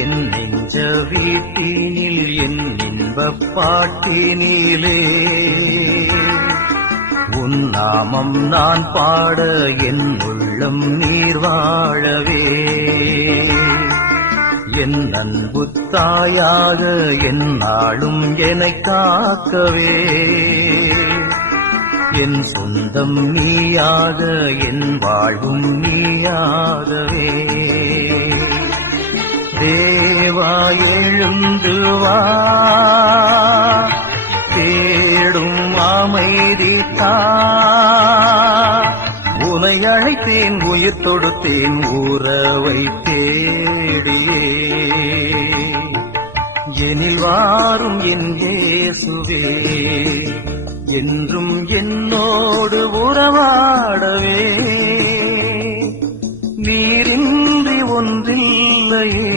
என் நெஞ்ச வீட்டினில் என் இன்பப் பாட்டினிலே உன் நாமம் நான் பாட என் உள்ளம் நீர் வாழவே என் அன்பு தாயாக என் நாளும் என்னைக் காக்கவே என் சொந்தம் நீயாக என் வாழ்வும் நீயாகவே தேவா எழுந்து வா தேடும் அமைதி தா உனை அழைத்தேன் உயிர் தொடுத்தேன் உறவை தேடியே எனில் வாரும் என் இயேசுவே என்றும் என்னோடு உறவாடவே நீரின்றி ஒன்றில்லையே